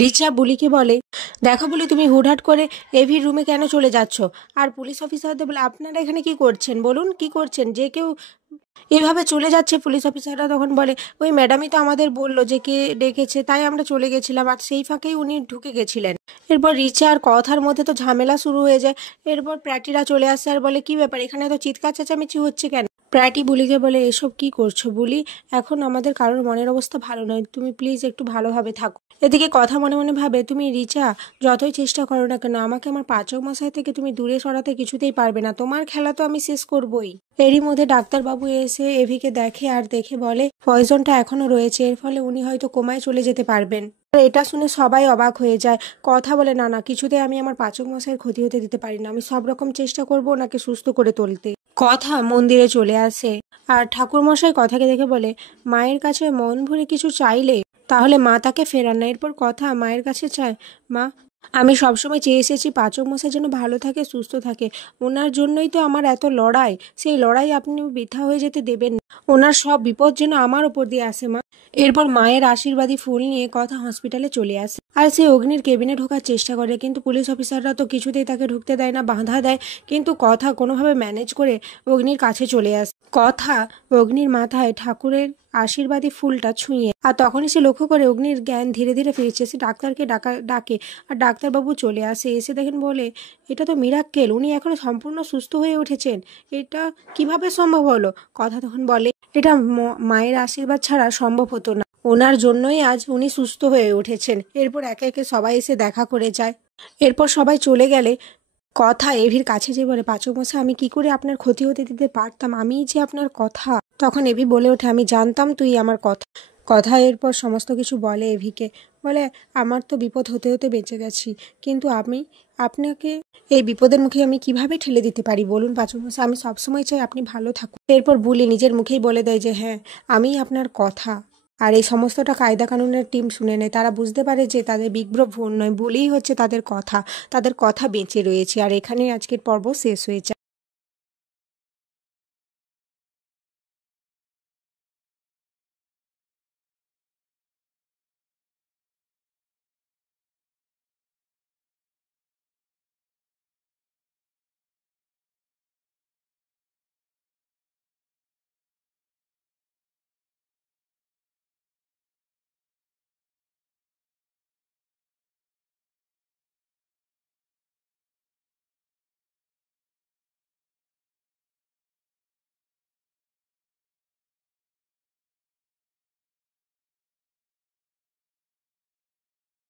রিচা বুলিকে বলে, দেখো বুলি, তুমি হুটহাট করে এভির রুমে কেন চলে যাচ্ছ? আর পুলিশ অফিসারদের বলে, আপনারা এখানে কি করছেন বলুন, কি করছেন? যে কেউ এভাবে চলে যাচ্ছে। পুলিশ অফিসাররা তখন বলে, ওই ম্যাডামই তো আমাদের বললো যে কে ডেকেছে, তাই আমরা চলে গেছিলাম, আর সেই ফাঁকেই উনি ঢুকে গেছিলেন। এরপর রিচা আর কথার মধ্যে তো ঝামেলা শুরু হয়ে যায়। এরপর প্র্যাটিরা চলে আসে আর বলে, কি ব্যাপার, এখানে তো চিৎকার চেঁচামেচি হচ্ছে কেন? প্র্যাটি বুলিকে বলে, এসব কি করছো বুলি? এখন আমাদের কারোর মনের অবস্থা ভালো নয়, তুমি প্লিজ একটু ভালোভাবে থাকো। এদিকে কথা মনে মনে ভাবে, তুমি রিচা যতই চেষ্টা করো না কেন, আমাকে আমার পাচক মশাই থেকে তুমি দূরে সরাতে কিছুতেই পারবে না, তোমার খেলা তো আমি শেষ করবই। এরই মধ্যে ডাক্তারবাবু এসে এভিকে দেখে আর দেখে বলে, পয়জনটা এখনো রয়েছে, এর ফলে উনি হয়তো কোমায় চলে যেতে পারবেন। আর এটা শুনে সবাই অবাক হয়ে যায়। কথা বলে, না না, কিছুতেই আমি আমার পাচক মশাইয়ের ক্ষতি হতে দিতে পারি না, আমি সব রকম চেষ্টা করব ওনাকে সুস্থ করে তুলতে। কথা মন্দিরে চলে আসে আর ঠাকুর মশাই কথাকে দেখে বলে, মায়ের কাছে মন ভরে কিছু চাইলে তাহলে মা তাকে ফেরান না। এরপর কথা মায়ের কাছে চায়, মা, আমি সবসময় চেয়ে এসেছি পাচক মশাই যেন ভালো থাকে, সুস্থ থাকে, ওনার জন্যই তো আমার এত লড়াই, সেই লড়াই আপনি বৃথা হয়ে যেতে দেবেন না, ওনার সব বিপদ যেন আমার ওপর দিয়ে আসে মা। এরপর মায়ের আশীর্বাদী ফুল নিয়ে কথা হসপিটালে চলে আসে আর সে অগ্নির কেবিনে ঢোকার চেষ্টা করে, কিন্তু পুলিশ অফিসাররা তো কিছুতেই তাকে ঢুকতে দেয় না, বাধা দেয়। কিন্তু কথা কোনোভাবে ম্যানেজ করে অগ্নির কাছে চলে আসে। কথা অগ্নির মাথায় ঠাকুরের আশীর্বাদী ফুলটা ছুঁয়ে, আর তখনই সে লক্ষ্য করে অগ্নির জ্ঞান ধীরে ধীরে ফিরছে। সে ডাক্তারকে ডাকে আর ডাক্তারবাবু চলে আসে, এসে দেখেন বলে, এটা তো মিরাক্কেল, উনি এখনো সম্পূর্ণ সুস্থ হয়ে উঠেছেন, এটা কিভাবে সম্ভব হলো? কথা তখন বলে, এটা মায়ের আশীর্বাদ ছাড়া সম্ভব হতো না, ওনার জন্যই আজ উনি সুস্থ হয়ে উঠেছেন। এরপর একে একে সবাই এসে দেখা করে যায়। এরপর সবাই চলে গেলে কথা এভির কাছে যে বলে, পাচক মশাই, আমি কি করে আপনার ক্ষতি হতে দিতে পারতাম, আমিই যে আপনার কথা। তখন এভি বলে ওঠে, আমি জানতাম তুই আমার কথা। কথা এরপর সমস্ত কিছু বলে এভিকে, বলে, আমার তো বিপদ হতে হতে বেঁচে গেছি, কিন্তু আমি আপনাকে এই বিপদের মুখে আমি কিভাবে ঠেলে দিতে পারি বলুন পাচক মশাই, আমি সবসময় চাই আপনি ভালো থাকুন। এরপর বুলি নিজের মুখেই বলে দেয় যে, হ্যাঁ, আমি আপনার কথা। আর এই সমস্তটা কায়দা কানুনের টিম শুনে নেয়। তারা বুঝতে পারে যে তাদের বিগ্রহ ভুল নয়, বলেই হচ্ছে তাদের কথা বেঁচে রয়েছে। আর এখানেই আজকের পর্ব শেষ হয়ে যায়।